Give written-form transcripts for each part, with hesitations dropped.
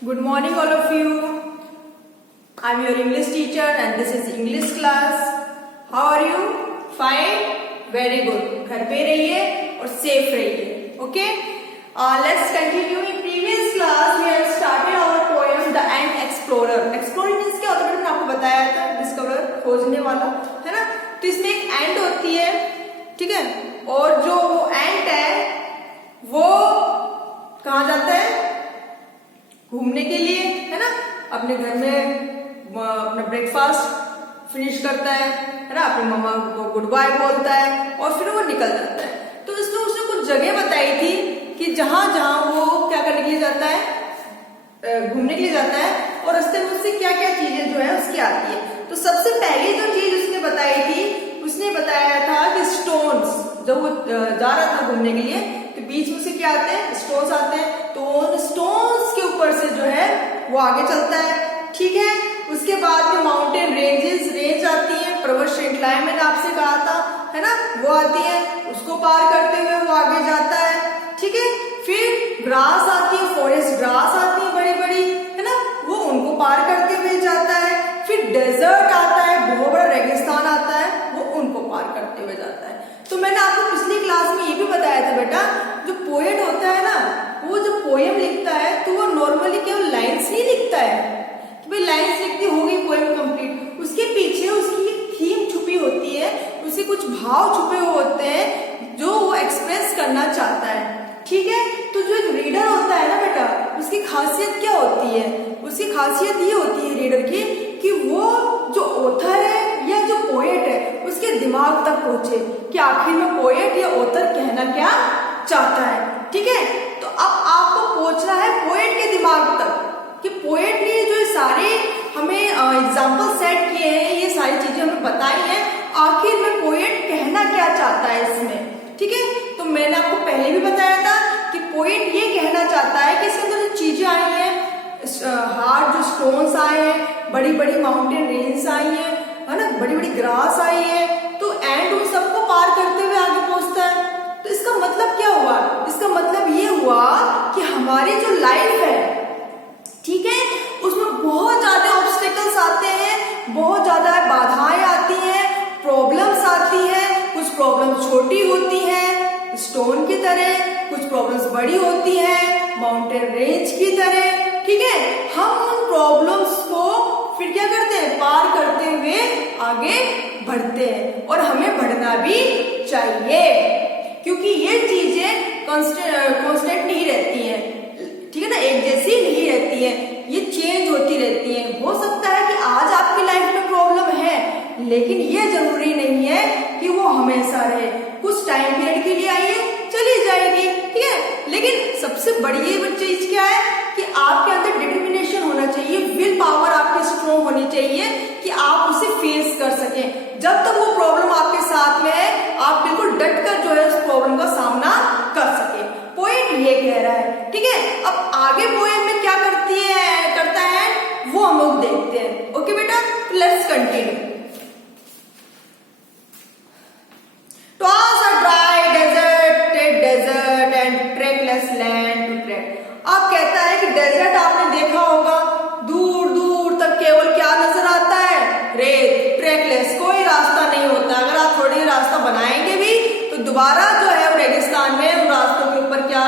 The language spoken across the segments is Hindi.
Good morning all of you. I am your English teacher and this is English class. How are you? Fine? Very good. घर पे रहिए और safe रहिए. Okay? Let's continue. In previous class we have started our poem The Ant Explorer. Explorer means क्या होता है? मैंने आपको बताया था. Discover, खोजने वाला, है ना? तो इसमें एक ant होती है, ठीक है? और जो वो ant है वो कहाँ जाता है? घूमने के लिए, है ना? अपने घर में अपना ब्रेकफास्ट फिनिश करता है ना? अपनी मम्मा को गुड बाय बोलता है और फिर वो निकल जाता है. तो इसमें उसने कुछ जगह बताई थी कि जहां जहां वो क्या करने के लिए जाता है, घूमने के लिए जाता है और रास्ते में उससे क्या क्या चीजें जो है उसकी आती है. तो सबसे पहली जो चीज उसने बताई थी, उसने बताया था कि स्टोन्स, जब वो जा रहा था घूमने के लिए तो बीच में से क्या आते हैं, स्टोन्स आते हैं. तो उन स्टोन्स के ऊपर से जो है वो आगे चलता है, ठीक है. उसके बाद में माउंटेन रेंज आती है, पर्वत श्रृंखलाएं मैंने आपसे कहा था, है ना, वो आती है. उसको पार करते हुए वो आगे जाता है, ठीक है. फिर ग्रास आती है, फॉरेस्ट ग्रास आती है बड़ी बड़ी, है ना, वो उनको पार करते हुए जाता है. फिर डेजर्ट आता है, बहुत बड़ा रेगिस्तान आता है, वो उनको पार करते हुए जाता है. तो मैंने आपको पिछली क्लास में ये भी बताया था बेटा, जो पोएट होता है ना, वो जब पोएम लिखता है तो वो नॉर्मली केवल लाइन्स नहीं लिखता है कि भाई लाइन्स लिखती होगी पोएम कंप्लीट. उसके पीछे उसकी एक थीम छुपी होती है, उसके कुछ भाव छुपे हुए होते हैं जो वो एक्सप्रेस करना चाहता है, ठीक है. तो जो रीडर होता है ना बेटा, उसकी खासियत क्या होती है? उसकी खासियत ये होती है रीडर की कि वो जो ऑथर है या जो पोएट है उसके दिमाग तक पहुंचे कि आखिर में पोएट या ऑथर कहना क्या चाहता है, ठीक है. तो अब आपको पहुंचना है पोएट के दिमाग तक कि पोएट ने जो सारे हमें एग्जाम्पल सेट किए हैं, ये सारी चीजें हमें बताई हैं, आखिर में पोएट कहना क्या चाहता है इसमें, ठीक है. तो मैंने आपको पहले भी बताया था कि पोएट ये कहना चाहता है कि इसके अंदर जो चीजें आई हैं, हार्ड जो स्टोन्स आए हैं, बड़ी बड़ी माउंटेन रेंज आई है ना, बड़ी बड़ी ग्रास आई है, तो एंड उन सबको पार करते हुए आगे पहुंचता है. तो इसका मतलब क्या हुआ? इसका मतलब ये हुआ कि हमारी जो लाइफ है, ठीक है, उसमें बहुत ज्यादा ऑब्स्टेकल्स आते हैं, बहुत ज्यादा बाधाएं आती हैं, प्रॉब्लम्स आती हैं. कुछ प्रॉब्लम्स छोटी होती हैं स्टोन की तरह, कुछ प्रॉब्लम्स बड़ी होती हैं माउंटेन रेंज की तरह, ठीक है. हम उन प्रॉब्लम्स को फिर क्या करते हैं, पार करते हुए आगे बढ़ते हैं और हमें बढ़ना भी चाहिए क्योंकि ये चीजें कांस्टेंट नहीं रहती हैं, ठीक है ना, एक जैसी नहीं रहती है, ये चेंज होती रहती है. हो सकता है कि आज आपकी लाइफ में प्रॉब्लम है लेकिन ये जरूरी नहीं है कि वो हमेशा रहे. कुछ टाइम पीरियड के लिए आइए, चली जाएगी, ठीक है. लेकिन सबसे बड़ी चीज क्या है कि आपके अंदर डिटर्मिनेशन होना चाहिए, विल पावर आपकी स्ट्रॉन्ग होनी चाहिए कि आप उसे फेस कर सकें. जब तक वो प्रॉब्लम आपके साथ में है आप बिल्कुल डट कर जो है उस प्रॉब्लम का सामना कर सके. पोएट ये कह रहा है, ठीक है. अब आगे पोएम में क्या करता है वो हम लोग देखते हैं. ओके बेटा, let's continue. Twas a dry deserted desert and trackless land to tread. अब कहता है कि डेजर्ट आपने देखा होगा, दूर दूर तक केवल क्या नजर आता है, रेत. ट्रैकलेस, कोई रास्ता नहीं होता. अगर आप थोड़ी रास्ता बनाएंगे भी तो दोबारा जो है रेगिस्तान में उन रास्तों के ऊपर क्या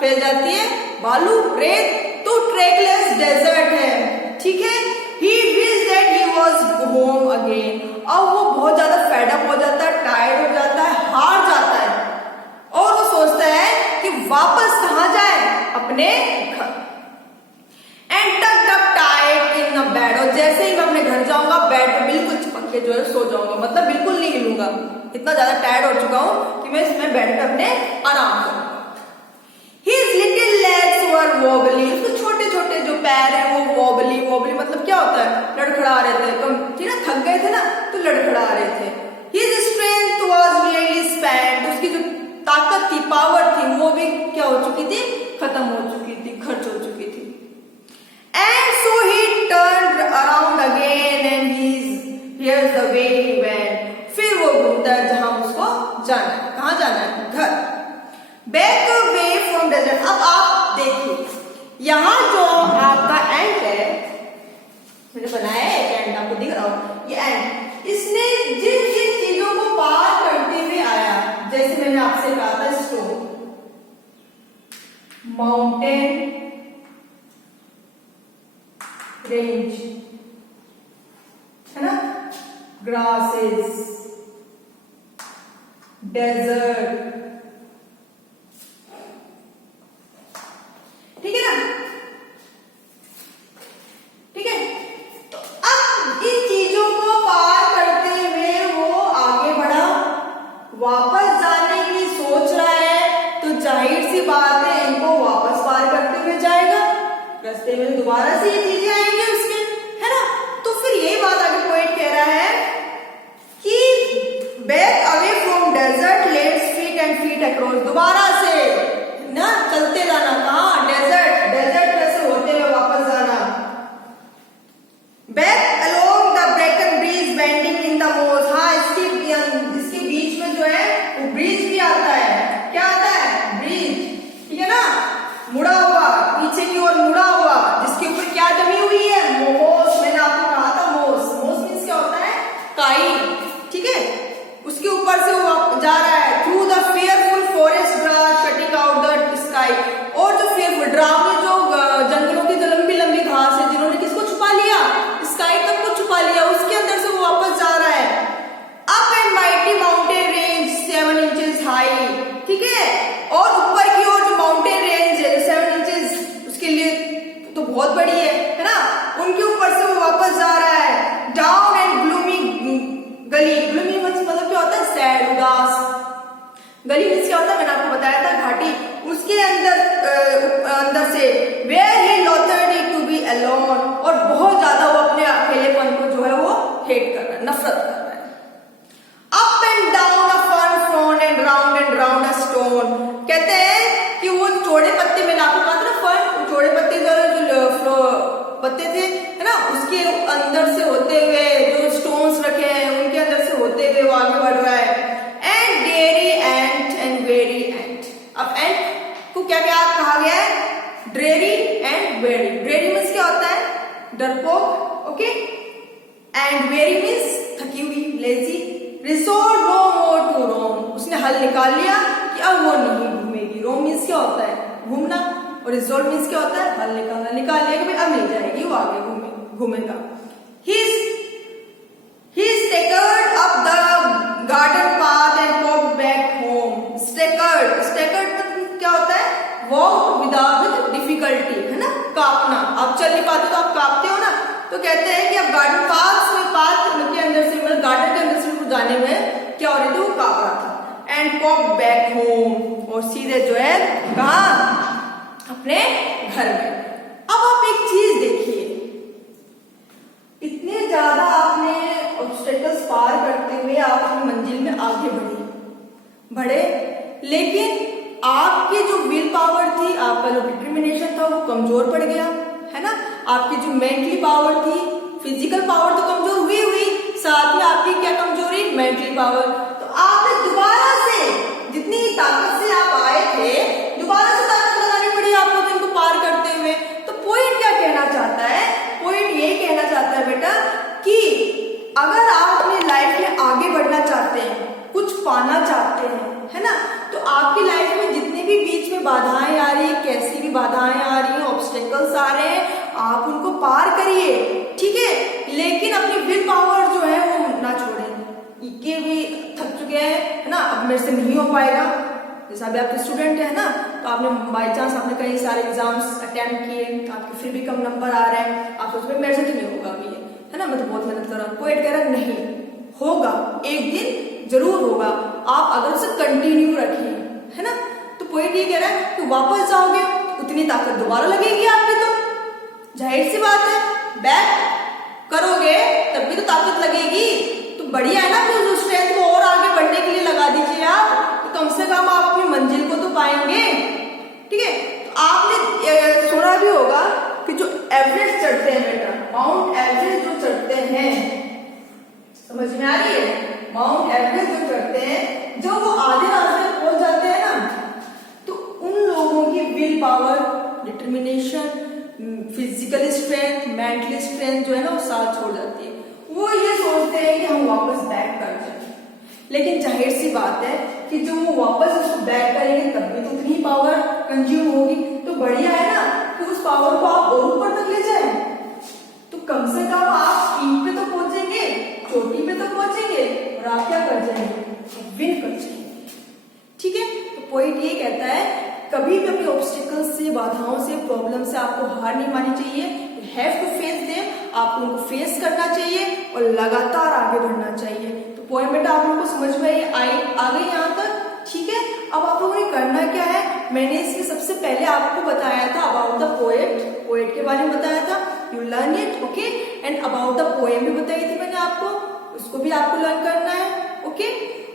फैल जाती है, बालू, रेत. तो ट्रैकलेस डेजर्ट है, ठीक है. He wished that he was home again. अब वो बहुत ज्यादा फेड अप हो जाता है, टायर्ड हो जाता है, हार जाता है और वो सोचता है कि वापस कहाँ जाए, अपने घर. And tucked up tight in a bed. और जैसे ही मैं अपने घर जाऊंगा बेड पे बिल्कुल चिपक के जो है सो जाऊंगा, मतलब बिल्कुल नहीं हिलूंगा, इतना ज्यादा टायर्ड हो चुका हूं कि मैं इसमें बेड पे अपने आराम करूंगा. His little legs were wobbly. उसके छोटे छोटे जो पैर हैं वो wobbly मतलब क्या होता है, लड़खड़ा रहे थे. ठीक है, थक गए थे ना तो लड़खड़ा रहे थे. His strength was really spent. उसकी जो ताकत थी, पावर थी, वो भी क्या हो चुकी थी, खत्म हो चुकी थी, खर्च हो चुकी थी. And so he turned around again and here's the way he went. फिर वो घूमता है जहां उसको जाना है. कहाँ जाना है, घर. Back away from desert. अब आप देखिए यहाँ जो आपका एंट है, मैंने बनाया है एक एंट, आपको दिख रहा हो ये एंट, इसने जिन जिन चीजों को पार करते हुए आया, जैसे मैंने आपसे कहा था स्टोन, माउंटेन रेंज, है ना, ग्रासेस, डेजर्ट, ठीक है ना, ठीक है। तो अब इन चीजों को पार करते हुए वो आगे बढ़ा, वापस जाने की सोच रहा है, तो जाहिर सी बात है इनको वापस पार करते हुए जाएगा, रास्ते में दोबारा से ये चीजें आएंगे उसके, है ना। तो फिर यही बात आगे पोएट कह रहा है कि back away from desert let's feet and feet across, दोबारा से ना चलते जाना, कहाँ, डेजर्ट, डेजर्ट में से होते हुए वापस जाना, back along the ब्रेकन bridge bending in the मोस, हाँ इसके बीच में जो है वो ब्रिज भी आता है, क्या आता है, ब्रिज, ठीक है ना, मुड़ा हुआ, पीछे की ओर मुड़ा हुआ, जिसके ऊपर क्या जमी हुई है, मोस, मैंने आपको कहा था मोस, मोस मीन्स क्या होता है, काई, ठीक है, उसके ऊपर से वो जा रहा है, through the fearful forest grass shutting out the sky, और जो फेयरफुल ड्रामे जो जंगलों की जो लंबी लंबी घास है, जिन्होंने किसको छुपा लिया, स्काई तक को छुपा लिया, उसके अंदर से वो वापस जा रहा है, up and mighty mountain range 7 inches high, ठीक है, और ऊपर की ओर जो माउंटेन रेंज है 7 इंचेस, उसके लिए तो बहुत बड़ी है ना, उनके ऊपर से वो वापस जा रहा है, डाउन एंड ग्लूमी गली, ग्लूमी मतलब क्या होता है, सैड, उदास, गली मीन्स क्या होता है, मैंने आपको बताया था, घाटी, उसके अंदर से where he loathed it to be alone, और बहुत ज्यादा वो अपने अकेलेपन को जो है वो हेट कर रहा है, नफरत कर रहा है, up and down a fun frown and round a stone, कहते हैं कि वो चौड़े पत्ते, मैंने आपको कहा था ना, फन, चौड़े पत्ते जो पत्ते थे, है ना, उसके अंदर से होते हुए जो स्टोन्स रखे हैं उनके अंदर से होते हुए वो आगे बढ़ रहा है, and dreary and and weary and, अब एंट को क्या क्या कहा गया है, dreary and weary, dreary means क्या होता है, डरपोक, ओके, एंड वेरी मीन्स थकी हुई, lazy, resort no more to roam, उसने हल निकाल लिया कि अब वो नहीं घूमेगी, रोम मीन्स क्या होता है, घूमना, और रिजोल्व मीन्स क्या होता है, हल निकालना, निकाल लिया कि भाई अब नहीं जाएगी, वो आगे घूमेगा, he staggered up the garden path and walked back home, staggered मतलब क्या होता है, walk with difficulty, है ना, कांपना, आप चल नहीं पाते तो आप कांपते हो ना, तो कहते हैं कि अब गार्डन पाथ के अंदर से, मतलब गार्डन के अंदर से जाने में क्या हो रही थी, वो कांप रहा था, एंड वॉक बैक होम, और सीधे जो है कहाँ, अपने घर में। अब आप एक चीज देखिए, इतने ज्यादा आपने ऑब्स्टेकल्स पार करते हुए आप अपनी मंजिल में आगे बढ़े, लेकिन आपकी जो विल पावर थी, आपका जो डिटर्मिनेशन था वो कमजोर पड़ गया, है ना, आपकी जो मेंटली पावर थी, फिजिकल पावर तो कमजोर हुई, साथ में आपकी क्या कमजोरी, मेंटली पावर, तो आपने दोबारा से जितनी ताकत से आप आए थे, दोबारा से ताकत लगानी पड़ी आपको इनको पार करते हुए। तो पॉइंट क्या कहना चाहता है, पॉइंट ये कहना चाहता है बेटा कि अगर आप अपनी लाइफ में आगे बढ़ना चाहते हैं, कुछ पाना चाहते हैं, है ना, तो आपकी लाइफ में जितनी भी बीच में बाधाएं आ रही है, कैसी भी बाधाएं आ रही हैं, ऑब्स्टेकल्स आ रहे हैं, आप उनको पार करिए, ठीक है, लेकिन अपनी विल पावर जो है वो ना छोड़ें। ये भी थक चुके हैं, है ना, अब मेरे से नहीं हो पाएगा, जैसा अभी आप स्टूडेंट है ना, तो आपने बाई चांस आपने कई सारे एग्जाम्स अटेम्प्ट किए, आपके फिर भी कम नंबर आ रहे हैं, आप सोच रहे मेरे से तो नहीं होगा अभी, है ना, मैं तो बहुत मेहनत कर रहा हूँ, पोएट कह रहा है नहीं होगा, एक दिन जरूर होगा, आप अगर उसे कंटिन्यू रखिए, है ना। तो पोएट ये कह रहा है कि वापस जाओगे उतनी ताकत दोबारा लगेगी आपकी, तो जाहिर सी बात है बैक करोगे तब भी तो ताकत लगेगी, तो बढ़िया है ना, फिर उस स्ट्रेंथ को और आगे बढ़ने के लिए लगा दीजिए आप, तो कम से कम आप अपनी मंजिल को तो पाएंगे, ठीक है। तो आपने सुना भी होगा कि जो एवरेस्ट चढ़ते हैं बेटा, माउंट एवरेस्ट जो चढ़ते हैं, समझ में आ रही है, माउंट एवरेस्ट जो चढ़ते हैं, जो वो आधे रास्ते पहुंच जाते हैं ना, तो उन लोगों की will power determination, physical strength, mental strength जो है ना वो साथ छोड़ जाती है। वो ये सोचते हैं कि हम वापस बैक कर जाए, लेकिन जाहिर सी बात है कि जो वो वापस उसको बैक करेंगे तब भी तो उतनी पावर कंज्यूम होगी। तो बढ़िया है ना कि उस पावर को आप और ऊपर तक ले जाए, तो कम से कम आप पीक पे तो पहुंचेंगे, चोटी पे तो पहुंचेंगे और आप क्या कर जाएंगे, विन कर जाएंगे। ठीक है, तो पॉइंट ये कहता है कभी भी अपने ऑब्स्टिकल्स से, बाधाओं से, प्रॉब्लम से आपको हार नहीं माननी चाहिए। You have to face them, आपको उनको फेस करना चाहिए और लगातार आगे बढ़ना चाहिए। तो पॉइंट बेटा आप लोगों को समझ में आ गई यहाँ तक? ठीक है, अब आप लोगों ने करना क्या है, मैंने इसमें सबसे पहले आपको बताया था अबाउट द पोएट के बारे में बताया था, you learn it, okay, and about the poem भी बताई थी मैंने आपको, उसको भी आपको लर्न करना है, ओके,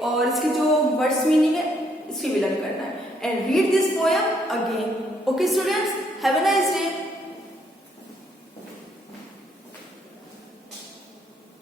और इसके जो वर्ड्स मीनिंग है इसकी भी लर्न करना है, and read this poem again. Okay students, have a nice day.